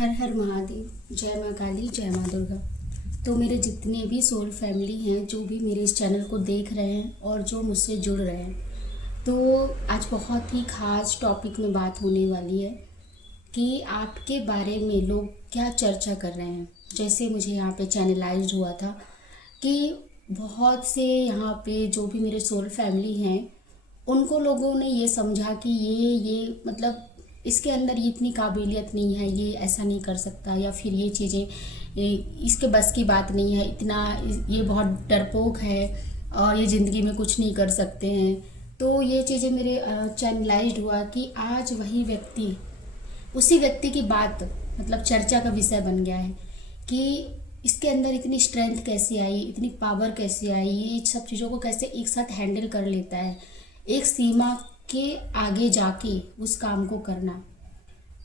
हर हर महादेव। जय माँ काली, जय माँ दुर्गा। तो मेरे जितने भी सोल फैमिली हैं, जो भी मेरे इस चैनल को देख रहे हैं और जो मुझसे जुड़ रहे हैं, तो आज बहुत ही खास टॉपिक में बात होने वाली है कि आपके बारे में लोग क्या चर्चा कर रहे हैं। जैसे मुझे यहाँ पे चैनलाइज्ड हुआ था कि बहुत से यहाँ पे जो भी मेरे सोल फैमिली हैं, उनको लोगों ने ये समझा कि ये मतलब इसके अंदर इतनी काबिलियत नहीं है, ये ऐसा नहीं कर सकता, या फिर ये चीज़ें इसके बस की बात नहीं है, इतना ये बहुत डरपोक है और ये ज़िंदगी में कुछ नहीं कर सकते हैं। तो ये चीज़ें मेरे चैनलाइज्ड हुआ कि आज वही व्यक्ति, उसी व्यक्ति की बात मतलब चर्चा का विषय बन गया है कि इसके अंदर इतनी स्ट्रेंथ कैसे आई, इतनी पावर कैसे आई, ये सब चीज़ों को कैसे एक साथ हैंडल कर लेता है, एक सीमा के आगे जाके उस काम को करना।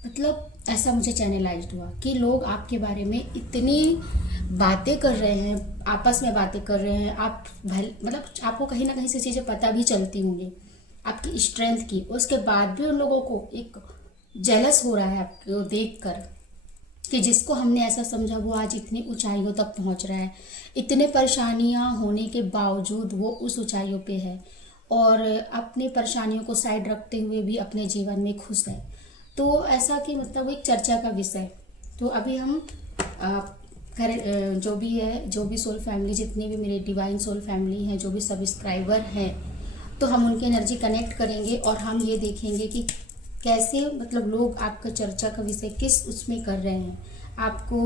मतलब ऐसा मुझे चैनलाइज्ड हुआ कि लोग आपके बारे में इतनी बातें कर रहे हैं, आपस में बातें कर रहे हैं। आप मतलब आपको कहीं ना कहीं से चीज़ें पता भी चलती होंगी आपकी स्ट्रेंथ की, उसके बाद भी उन लोगों को एक जेलस हो रहा है आपको देख कर कि जिसको हमने ऐसा समझा वो आज इतनी ऊंचाइयों तक पहुंच रहा है। इतने परेशानियां होने के बावजूद वो उस ऊंचाइयों पे है और अपनी परेशानियों को साइड रखते हुए भी अपने जीवन में खुश है। तो ऐसा कि मतलब एक चर्चा का विषय। तो अभी हम जो भी है, जो भी सोल फैमिली, जितनी भी मेरे डिवाइन सोल फैमिली हैं, जो भी सब्सक्राइबर हैं, तो हम उनकी एनर्जी कनेक्ट करेंगे और हम ये देखेंगे कि कैसे मतलब लोग आपका चर्चा का विषय किस उसमें कर रहे हैं, आपको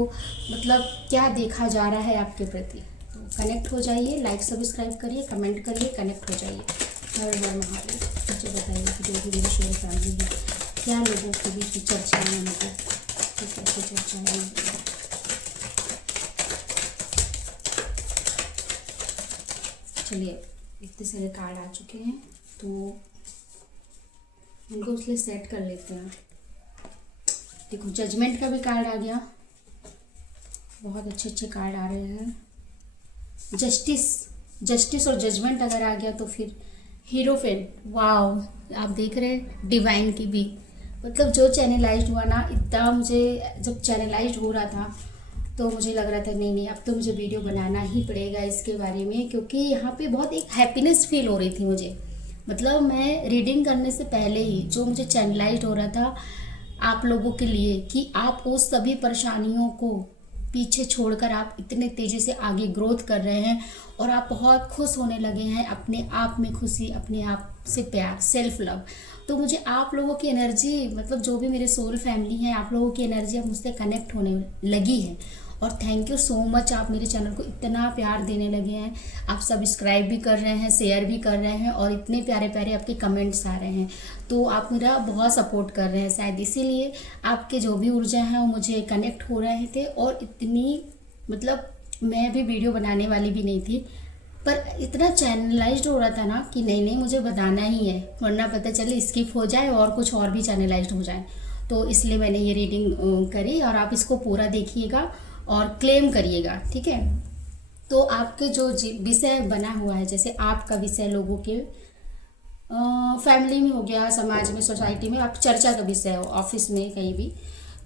मतलब क्या देखा जा रहा है आपके प्रति। तो कनेक्ट हो जाइए, लाइक सब्सक्राइब करिए, कमेंट करिए, कनेक्ट हो जाइए। हर हर महादेव। मुझे बताइए कि जो भी मेरी सोल फैमिली है, क्या लोगों के बीच चर्चा है, मतलब कैसे चर्चा है। चलिए, इतने सारे कार्ड आ चुके हैं तो इनको उसलिए सेट कर लेते हैं। देखो, जजमेंट का भी कार्ड आ गया, बहुत अच्छे अच्छे कार्ड आ रहे हैं। जस्टिस और जजमेंट अगर आ गया तो फिर हीरोफेंट। वाओ, आप देख रहे हैं डिवाइन की भी। मतलब जो चैनलाइज्ड हुआ ना, इतना मुझे जब चैनलाइज्ड हो रहा था तो मुझे लग रहा था नहीं अब तो मुझे वीडियो बनाना ही पड़ेगा इसके बारे में, क्योंकि यहाँ पे बहुत एक हैप्पीनेस फील हो रही थी मुझे। मतलब मैं रीडिंग करने से पहले ही जो मुझे चैनलाइज्ड हो रहा था आप लोगों के लिए कि आप उस सभी परेशानियों को पीछे छोड़कर आप इतने तेज़ी से आगे ग्रोथ कर रहे हैं और आप बहुत खुश होने लगे हैं, अपने आप में खुशी, अपने आप से प्यार, सेल्फ लव। तो मुझे आप लोगों की एनर्जी, मतलब जो भी मेरे सोल फैमिली हैं, आप लोगों की एनर्जी अब मुझसे कनेक्ट होने लगी है। और थैंक यू सो मच, आप मेरे चैनल को इतना प्यार देने लगे हैं। आप सब्सक्राइब भी कर रहे हैं, शेयर भी कर रहे हैं और इतने प्यारे प्यारे आपके कमेंट्स आ रहे हैं। तो आप मेरा बहुत सपोर्ट कर रहे हैं, शायद इसीलिए आपके जो भी ऊर्जा हैं वो मुझे कनेक्ट हो रहे थे। और इतनी मतलब मैं भी वीडियो बनाने वाली भी नहीं थी, पर इतना चैनलाइज्ड हो रहा था ना कि नहीं मुझे बताना ही है, वरना पता चले स्किप हो जाए और कुछ और भी चैनलाइज्ड हो जाए। तो इसलिए मैंने ये रीडिंग करी और आप इसको पूरा देखिएगा और क्लेम करिएगा, ठीक है। तो आपके जो विषय बना हुआ है, जैसे आपका विषय लोगों के फैमिली में हो गया, समाज में, सोसाइटी में, आप चर्चा का विषय हो, ऑफिस में कहीं भी,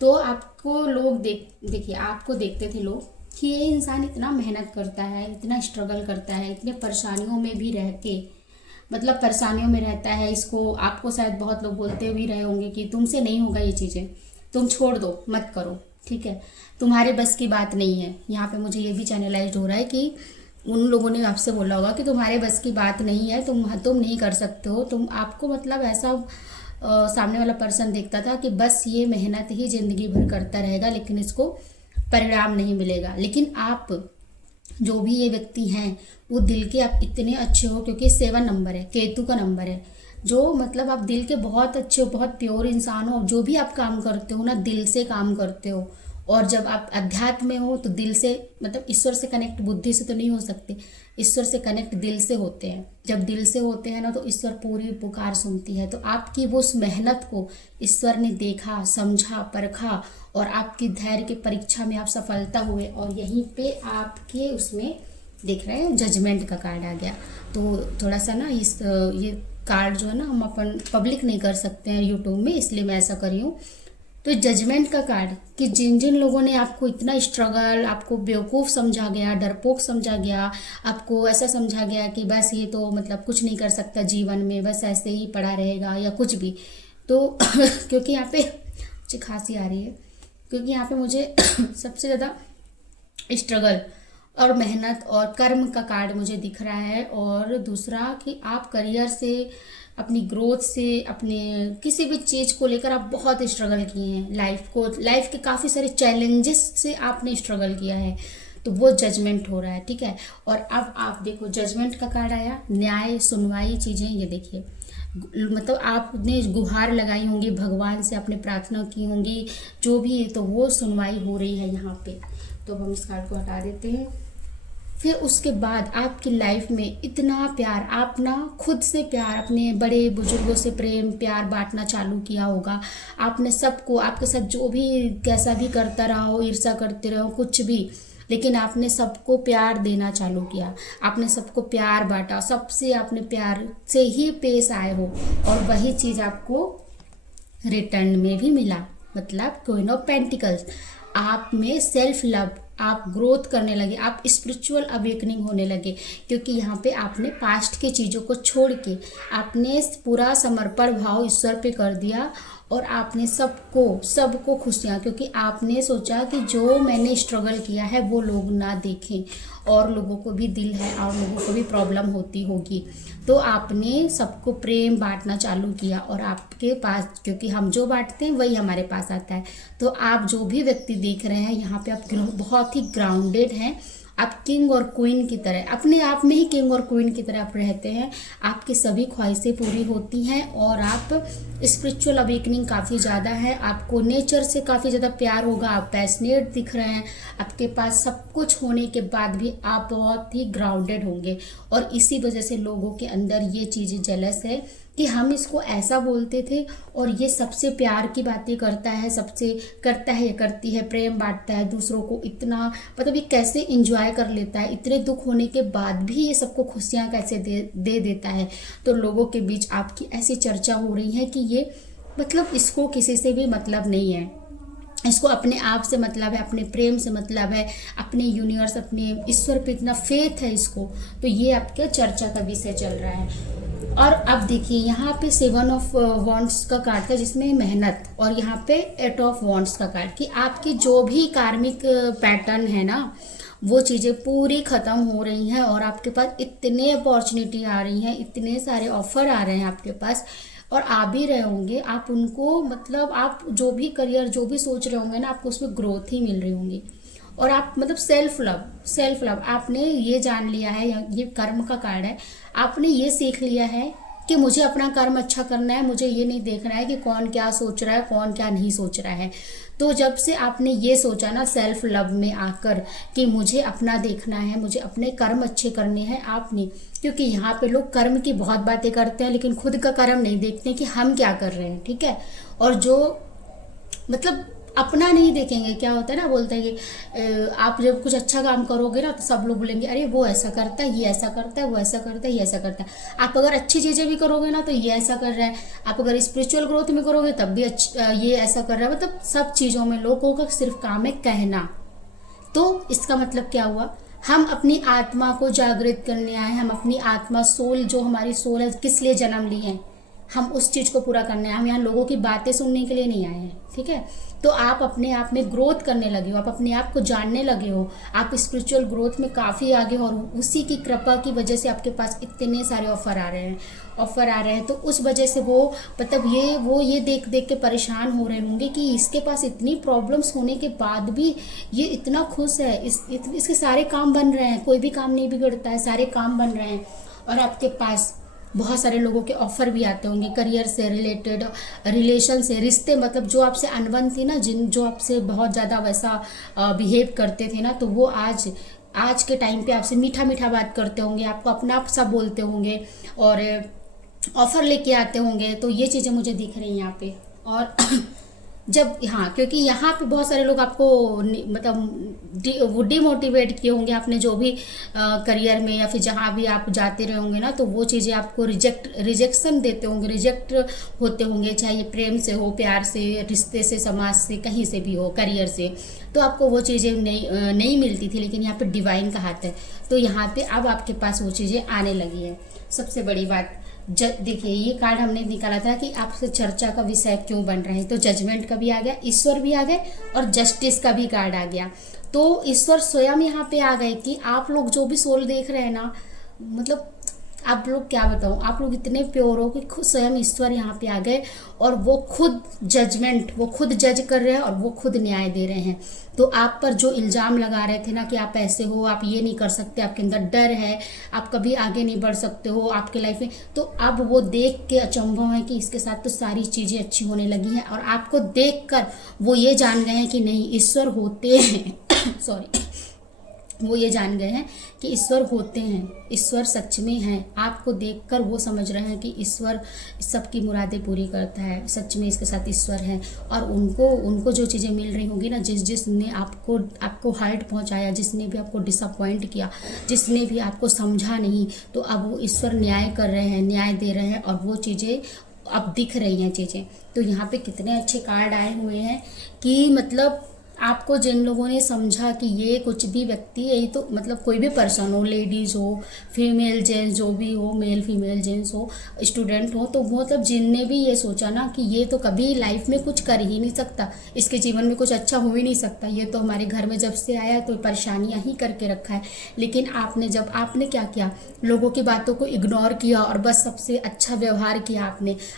तो आपको लोग देखिए आपको देखते थे लोग कि ये इंसान इतना मेहनत करता है, इतना स्ट्रगल करता है, इतने परेशानियों में भी रह के, मतलब परेशानियों में रहता है। इसको आपको शायद बहुत लोग बोलते भी रहे होंगे कि तुमसे नहीं होगा ये चीज़ें, तुम छोड़ दो, मत करो, ठीक है, तुम्हारे बस की बात नहीं है। यहाँ पे मुझे ये भी चैनलाइज्ड हो रहा है कि उन लोगों ने आपसे बोला होगा कि तुम्हारे बस की बात नहीं है, तुम नहीं कर सकते हो, तुम आपको मतलब ऐसा सामने वाला पर्सन देखता था कि बस ये मेहनत ही ज़िंदगी भर करता रहेगा लेकिन इसको परिणाम नहीं मिलेगा। लेकिन आप जो भी ये व्यक्ति हैं वो दिल के आप इतने अच्छे हो, क्योंकि 7 नंबर है, केतु का नंबर है, जो मतलब आप दिल के बहुत अच्छे हो, बहुत प्योर इंसान हो। जो भी आप काम करते हो ना, दिल से काम करते हो। और जब आप अध्यात्म में हो तो दिल से, मतलब ईश्वर से कनेक्ट बुद्धि से तो नहीं हो सकते, ईश्वर से कनेक्ट दिल से होते हैं। जब दिल से होते हैं ना तो ईश्वर पूरी पुकार सुनती है। तो आपकी वो उस मेहनत को ईश्वर ने देखा, समझा, परखा और आपकी धैर्य की परीक्षा में आप सफलता हुए। और यहीं पे आपके उसमें देख रहे हैं जजमेंट का कार्ड आ गया। तो थोड़ा सा ना ये कार्ड जो है ना हम अपन पब्लिक नहीं कर सकते हैं यूट्यूब में, इसलिए मैं ऐसा कर रही हूँ। तो जजमेंट का कार्ड कि जिन जिन लोगों ने आपको इतना स्ट्रगल, आपको बेवकूफ़ समझा गया, डरपोक समझा गया, आपको ऐसा समझा गया कि बस ये तो मतलब कुछ नहीं कर सकता जीवन में, बस ऐसे ही पड़ा रहेगा या कुछ भी, तो क्योंकि यहाँ पे मुझे खांसी आ रही है, क्योंकि यहाँ पे मुझे सबसे ज़्यादा स्ट्रगल और मेहनत और कर्म का कार्ड मुझे दिख रहा है। और दूसरा कि आप करियर से, अपनी ग्रोथ से, अपने किसी भी चीज़ को लेकर आप बहुत स्ट्रगल किए हैं, लाइफ के काफ़ी सारे चैलेंजेस से आपने स्ट्रगल किया है, तो वो जजमेंट हो रहा है, ठीक है। और अब आप देखो जजमेंट का कार्ड आया, न्याय, सुनवाई चीज़ें, ये देखिए मतलब आपने गुहार लगाई होंगी भगवान से, आपने प्रार्थना की होंगी जो भी, तो वो सुनवाई हो रही है यहाँ पे। तो हम इस कार्ड को हटा देते हैं। फिर उसके बाद आपकी लाइफ में इतना प्यार, आप ना खुद से प्यार, अपने बड़े बुजुर्गों से प्रेम प्यार बांटना चालू किया होगा आपने। सबको, आपके साथ जो भी कैसा भी करता रहा हो, ईर्ष्या करते रहो, कुछ भी, लेकिन आपने सबको प्यार देना चालू किया, आपने सबको प्यार बांटा, सबसे आपने प्यार से ही पेश आए हो, और वही चीज़ आपको रिटर्न में भी मिला। मतलब क्वीन ऑफ पेंटिकल्स, आप में सेल्फ लव, आप ग्रोथ करने लगे, आप स्पिरिचुअल अवेकनिंग होने लगे, क्योंकि यहाँ पे आपने पास्ट की चीज़ों को छोड़ के आपने पूरा समर्पण भाव ईश्वर पे कर दिया, और आपने सबको खुशियाँ, क्योंकि आपने सोचा कि जो मैंने स्ट्रगल किया है वो लोग ना देखें, और लोगों को भी दिल है और लोगों को भी प्रॉब्लम होती होगी, तो आपने सबको प्रेम बांटना चालू किया। और आपके पास, क्योंकि हम जो बांटते हैं वही हमारे पास आता है, तो आप जो भी व्यक्ति देख रहे हैं यहाँ पे, आप बहुत ही ग्राउंडेड हैं, आप किंग और क्वीन की तरह, अपने आप में ही किंग और क्वीन की तरह आप रहते हैं, आपकी सभी ख्वाहिशें पूरी होती हैं, और आप स्पिरिचुअल अवेकनिंग काफ़ी ज़्यादा है, आपको नेचर से काफ़ी ज़्यादा प्यार होगा, आप पैशनेट दिख रहे हैं, आपके पास सब कुछ होने के बाद भी आप बहुत ही ग्राउंडेड होंगे। और इसी वजह से लोगों के अंदर ये चीज़ें जेलस है कि हम इसको ऐसा बोलते थे, और ये सबसे प्यार की बातें करता है, सबसे करता है या करती है, प्रेम बांटता है दूसरों को, इतना मतलब ये कैसे इंजॉय कर लेता है, इतने दुख होने के बाद भी ये सबको खुशियाँ कैसे दे देता है। तो लोगों के बीच आपकी ऐसी चर्चा हो रही है कि ये मतलब इसको किसी से भी मतलब नहीं है, इसको अपने आप से मतलब है, अपने प्रेम से मतलब है, अपने यूनिवर्स, अपने ईश्वर पे इतना फेथ है इसको, तो ये आपके चर्चा का विषय चल रहा है। और अब देखिए यहाँ पे 7 ऑफ वॉन्ड्स का कार्ड था जिसमें मेहनत, और यहाँ पे 8 ऑफ वॉन्ड्स का कार्ड कि आपकी जो भी कार्मिक पैटर्न है ना, वो चीज़ें पूरी ख़त्म हो रही हैं, और आपके पास इतने अपॉर्चुनिटी आ रही हैं, इतने सारे ऑफर आ रहे हैं आपके पास, और आ भी रहे होंगे आप उनको, मतलब आप जो भी करियर, जो भी सोच रहे होंगे ना, आपको उसमें ग्रोथ ही मिल रही होंगी। और आप मतलब सेल्फ लव आपने ये जान लिया है, ये कर्म का कार्ड है, आपने ये सीख लिया है कि मुझे अपना कर्म अच्छा करना है, मुझे ये नहीं देखना है कि कौन क्या सोच रहा है, कौन क्या नहीं सोच रहा है। तो जब से आपने ये सोचा ना सेल्फ लव में आकर कि मुझे अपना देखना है, मुझे अपने कर्म अच्छे करने हैं, आपने, क्योंकि यहाँ पे लोग कर्म की बहुत बातें करते हैं लेकिन खुद का कर्म नहीं देखते कि हम क्या कर रहे हैं, ठीक है। और जो मतलब अपना नहीं देखेंगे, क्या होता है ना, बोलते हैं कि आप जब कुछ अच्छा काम करोगे ना तो सब लोग बोलेंगे अरे वो ऐसा करता है, ये ऐसा करता है, वो ऐसा करता है, ये ऐसा करता है। आप अगर अच्छी चीज़ें भी करोगे ना तो ये ऐसा कर रहा है, आप अगर स्पिरिचुअल ग्रोथ में करोगे तब भी ये ऐसा कर रहा है। मतलब सब चीज़ों में लोगों का सिर्फ काम है कहना। तो इसका मतलब क्या हुआ, हम अपनी आत्मा को जागृत करने आए, हम अपनी आत्मा, सोल, जो हमारी सोल है, किस लिए जन्म ली है, हम उस चीज़ को पूरा करने आए, हम यहाँ लोगों की बातें सुनने के लिए नहीं आए हैं, ठीक है। तो आप अपने आप में ग्रोथ करने लगे हो, आप अपने आप को जानने लगे हो, आप स्पिरिचुअल ग्रोथ में काफ़ी आगे हो, और उसी की कृपा की वजह से आपके पास इतने सारे ऑफर आ रहे हैं। तो उस वजह से वो मतलब ये देख देख के परेशान हो रहे होंगे कि इसके पास इतनी प्रॉब्लम्स होने के बाद भी ये इतना खुश है, इसके सारे काम बन रहे हैं, कोई भी काम नहीं बिगड़ता है, सारे काम बन रहे हैं। और आपके पास बहुत सारे लोगों के ऑफर भी आते होंगे करियर से रिलेटेड, रिलेशन से, रिश्ते, मतलब जो आपसे अनबन थी ना, जो आपसे बहुत ज़्यादा वैसा बिहेव करते थे ना, तो वो आज के टाइम पे आपसे मीठा मीठा बात करते होंगे, आपको अपना आप सब बोलते होंगे और ऑफर लेके आते होंगे। तो ये चीज़ें मुझे दिख रही हैं यहाँ पे। और जब हाँ, क्योंकि यहाँ पे बहुत सारे लोग आपको मतलब वो डिमोटिवेट किए होंगे, आपने जो भी करियर में या फिर जहाँ भी आप जाते रहे होंगे ना, तो वो चीज़ें आपको रिजेक्शन देते होंगे, रिजेक्ट होते होंगे, चाहे ये प्रेम से हो, प्यार से, रिश्ते से, समाज से, कहीं से भी हो, करियर से। तो आपको वो चीज़ें नहीं मिलती थी, लेकिन यहाँ पे डिवाइन का हाथ है, तो यहाँ पे अब आपके पास वो चीज़ें आने लगी है। सबसे बड़ी बात, देखिए ये कार्ड हमने निकाला था कि आपसे चर्चा का विषय क्यों बन रहा है, तो जजमेंट का भी आ गया, ईश्वर भी आ गए और जस्टिस का भी कार्ड आ गया। तो ईश्वर स्वयं यहाँ पे आ गए कि आप लोग जो भी सोल देख रहे हैं ना, मतलब आप लोग क्या बताऊं, आप लोग इतने प्योर हो कि खुद स्वयं ईश्वर यहाँ पे आ गए और वो खुद वो खुद जज कर रहे हैं और वो खुद न्याय दे रहे हैं। तो आप पर जो इल्ज़ाम लगा रहे थे ना कि आप ऐसे हो, आप ये नहीं कर सकते, आपके अंदर डर है, आप कभी आगे नहीं बढ़ सकते हो आपके लाइफ में, तो अब वो देख के अचंभव है कि इसके साथ तो सारी चीज़ें अच्छी होने लगी हैं, और आपको देख कर वो ये जान गए हैं कि नहीं, ईश्वर होते हैं सॉरी, वो ये जान गए हैं कि ईश्वर होते हैं, ईश्वर सच में हैं। आपको देखकर वो समझ रहे हैं कि ईश्वर सबकी मुरादें पूरी करता है, सच में इसके साथ ईश्वर है। और उनको जो चीज़ें मिल रही होंगी ना, जिसने आपको हर्ट पहुंचाया, जिसने भी आपको डिसअपॉइंट किया, जिसने भी आपको समझा नहीं, तो अब वो ईश्वर न्याय कर रहे हैं, न्याय दे रहे हैं, और वो चीज़ें अब दिख रही हैं चीज़ें। तो यहाँ पे कितने अच्छे कार्ड आए हुए हैं कि मतलब आपको जिन लोगों ने समझा कि ये कुछ भी व्यक्ति, यही तो मतलब कोई भी पर्सन हो, लेडीज़ हो, फीमेल जेंट्स जो भी हो, मेल फीमेल जेंट्स हो, स्टूडेंट हो, तो मतलब जिनने भी ये सोचा ना कि ये तो कभी लाइफ में कुछ कर ही नहीं सकता, इसके जीवन में कुछ अच्छा हो ही नहीं सकता, ये तो हमारे घर में जब से आया तो परेशानियाँ ही करके रखा है। लेकिन आपने क्या किया, लोगों की बातों को इग्नोर किया और बस सबसे अच्छा व्यवहार किया।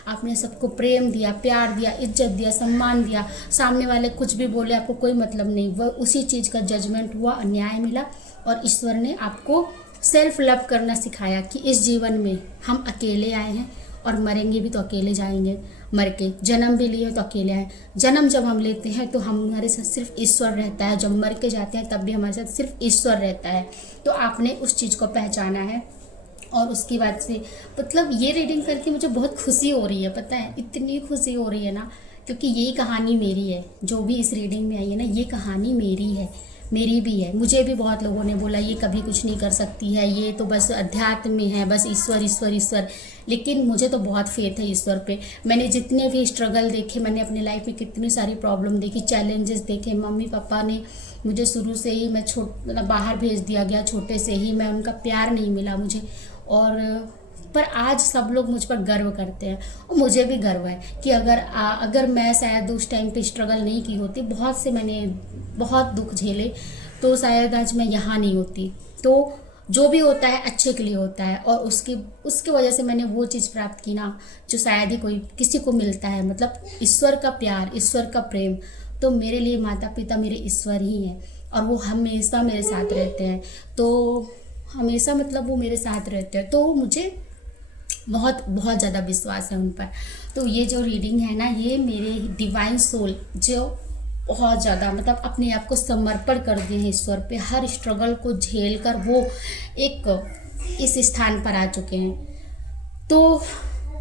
आपने सबको प्रेम दिया, प्यार दिया, इज्जत दिया, सम्मान दिया, सामने वाले कुछ भी बोले आपको कोई मतलब नहीं, वह उसी चीज़ का जजमेंट हुआ, न्याय मिला, और ईश्वर ने आपको सेल्फ लव करना सिखाया कि इस जीवन में हम अकेले आए हैं और मरेंगे भी तो अकेले जाएंगे, मर के जन्म भी लिए तो अकेले आए। जन्म जब हम लेते हैं तो हमारे साथ सिर्फ ईश्वर रहता है, जब मर के जाते हैं तब भी हमारे साथ सिर्फ ईश्वर रहता है। तो आपने उस चीज़ को पहचाना है, और उसकी बाद से मतलब ये रीडिंग करके मुझे बहुत खुशी हो रही है, पता है, इतनी खुशी हो रही है ना, क्योंकि ये कहानी मेरी है, जो भी इस रीडिंग में आई है ना, ये कहानी मेरी है, मेरी भी है। मुझे भी बहुत लोगों ने बोला ये कभी कुछ नहीं कर सकती है, ये तो बस अध्यात्म में है, बस ईश्वर ईश्वर ईश्वर। लेकिन मुझे तो बहुत फेथ है ईश्वर पे। मैंने जितने भी स्ट्रगल देखे, मैंने अपने लाइफ में कितनी सारी प्रॉब्लम देखी, चैलेंजेस देखे। मम्मी पापा ने मुझे शुरू से ही मतलब बाहर भेज दिया गया, छोटे से ही मैं उनका प्यार नहीं मिला मुझे, और पर आज सब लोग मुझ पर गर्व करते हैं, और मुझे भी गर्व है कि अगर मैं शायद उस टाइम पे स्ट्रगल नहीं की होती, मैंने बहुत दुख झेले, तो शायद आज मैं यहाँ नहीं होती। तो जो भी होता है अच्छे के लिए होता है, और उसकी वजह से मैंने वो चीज़ प्राप्त की ना, जो शायद ही कोई किसी को मिलता है, मतलब ईश्वर का प्यार, ईश्वर का प्रेम। तो मेरे लिए माता पिता मेरे ईश्वर ही हैं, और वो हमेशा मेरे साथ रहते हैं, तो हमेशा मतलब वो मेरे साथ रहते हैं, तो मुझे बहुत बहुत ज़्यादा विश्वास है उन पर। तो ये जो रीडिंग है ना, ये मेरे डिवाइन सोल जो बहुत ज़्यादा मतलब अपने आप को समर्पण कर दिए हैं ईश्वर पे, हर स्ट्रगल को झेल कर वो एक इस स्थान पर आ चुके हैं। तो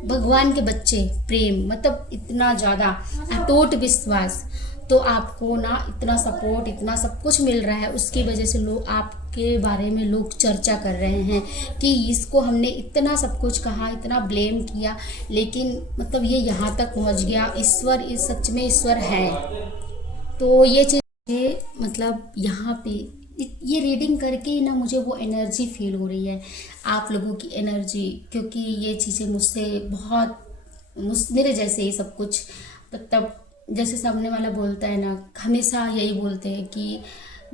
भगवान के बच्चे, प्रेम मतलब इतना ज़्यादा अटूट विश्वास, तो आपको ना इतना सपोर्ट, इतना सब कुछ मिल रहा है, उसकी वजह से लोग आपके बारे में लोग चर्चा कर रहे हैं कि इसको हमने इतना सब कुछ कहा, इतना ब्लेम किया, लेकिन मतलब ये यहाँ तक पहुँच गया। ईश्वर इस सच में ईश्वर है। तो ये चीज़ मतलब यहाँ पे ये रीडिंग करके ना मुझे वो एनर्जी फील हो रही है, आप लोगों की एनर्जी, क्योंकि ये चीज़ें मुझसे बहुत मेरे जैसे ही सब कुछ, मतलब जैसे सामने वाला बोलता है ना, हमेशा यही बोलते हैं कि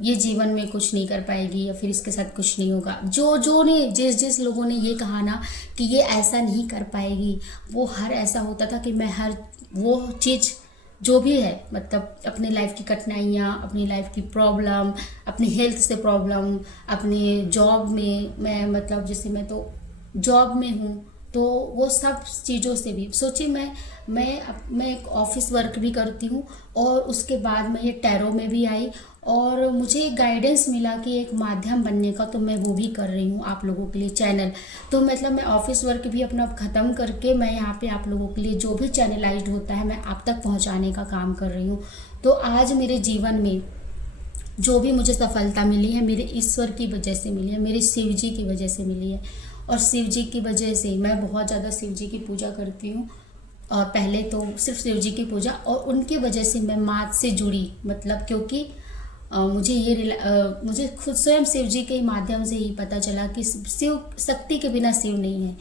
ये जीवन में कुछ नहीं कर पाएगी या फिर इसके साथ कुछ नहीं होगा। जो ने जिस लोगों ने ये कहा ना कि ये ऐसा नहीं कर पाएगी, वो हर ऐसा होता था कि मैं हर वो चीज़ जो भी है, मतलब अपने लाइफ की कठिनाइयाँ, अपनी लाइफ की प्रॉब्लम, अपनी हेल्थ से प्रॉब्लम, अपने जॉब में मैं मतलब जैसे मैं तो जॉब में हूँ, तो वो सब चीज़ों से भी सोचिए, मैं एक ऑफिस वर्क भी करती हूँ, और उसके बाद मैं ये टैरो में भी आई, और मुझे गाइडेंस मिला कि एक माध्यम बनने का, तो मैं वो भी कर रही हूँ आप लोगों के लिए चैनल। तो मतलब मैं ऑफिस वर्क भी अपना ख़त्म करके मैं यहाँ पे आप लोगों के लिए जो भी चैनलाइज्ड होता है मैं आप तक पहुँचाने का काम कर रही हूँ। तो आज मेरे जीवन में जो भी मुझे सफलता मिली है, मेरे ईश्वर की वजह से मिली है, मेरे शिव जी की वजह से मिली है। और शिव जी की वजह से मैं बहुत ज़्यादा शिव जी की पूजा करती हूँ, और पहले तो सिर्फ शिव जी की पूजा, और उनकी वजह से मैं माँ से जुड़ी, मतलब क्योंकि मुझे खुद स्वयं शिव जी के माध्यम से ही पता चला कि शिव, शक्ति के बिना शिव नहीं है,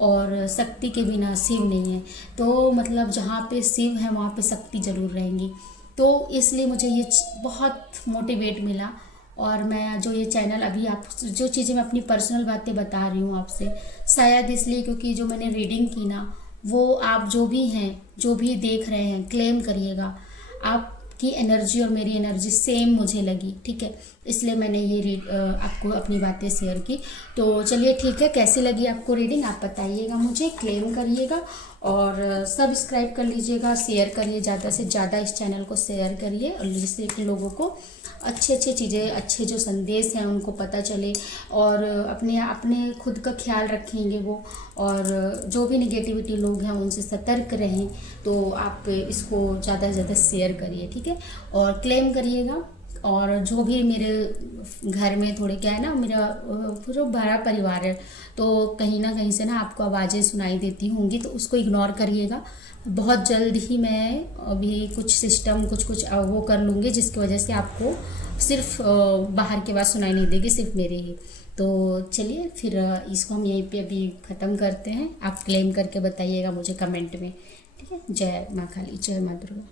और शक्ति के बिना शिव नहीं है। तो मतलब जहाँ पे शिव है वहाँ पे शक्ति जरूर रहेंगी। तो इसलिए मुझे ये बहुत मोटिवेट मिला। और मैं जो ये चैनल अभी आप जो चीज़ें मैं अपनी पर्सनल बातें बता रही हूँ आपसे, शायद इसलिए क्योंकि जो मैंने रीडिंग की ना, वो आप जो भी हैं, जो भी देख रहे हैं, क्लेम करिएगा। आपकी एनर्जी और मेरी एनर्जी सेम मुझे लगी, ठीक है, इसलिए मैंने ये आपको अपनी बातें शेयर की। तो चलिए ठीक है, कैसी लगी आपको रीडिंग आप बताइएगा मुझे, क्लेम करिएगा, और सब्सक्राइब कर लीजिएगा, शेयर करिए, ज़्यादा से ज़्यादा इस चैनल को शेयर करिए, और जिससे कि लोगों को अच्छे अच्छे चीज़ें, अच्छे जो संदेश हैं उनको पता चले, और अपने अपने खुद का ख्याल रखेंगे वो, और जो भी निगेटिविटी लोग हैं उनसे सतर्क रहें। तो आप इसको ज़्यादा से ज़्यादा शेयर करिए, ठीक है, और क्लेम करिएगा। और जो भी मेरे घर में थोड़े क्या है ना, मेरा जो बड़ा परिवार है, तो कहीं ना कहीं से ना आपको आवाज़ें सुनाई देती होंगी, तो उसको इग्नोर करिएगा। बहुत जल्द ही मैं अभी कुछ सिस्टम कुछ वो कर लूँगी, जिसकी वजह से आपको सिर्फ बाहर की आवाज़ सुनाई नहीं देगी, सिर्फ मेरे ही। तो चलिए फिर इसको हम यहीं पे अभी ख़त्म करते हैं। आप क्लेम करके बताइएगा मुझे कमेंट में, ठीक है। जय माँ काली, जय माँ दुर्गा।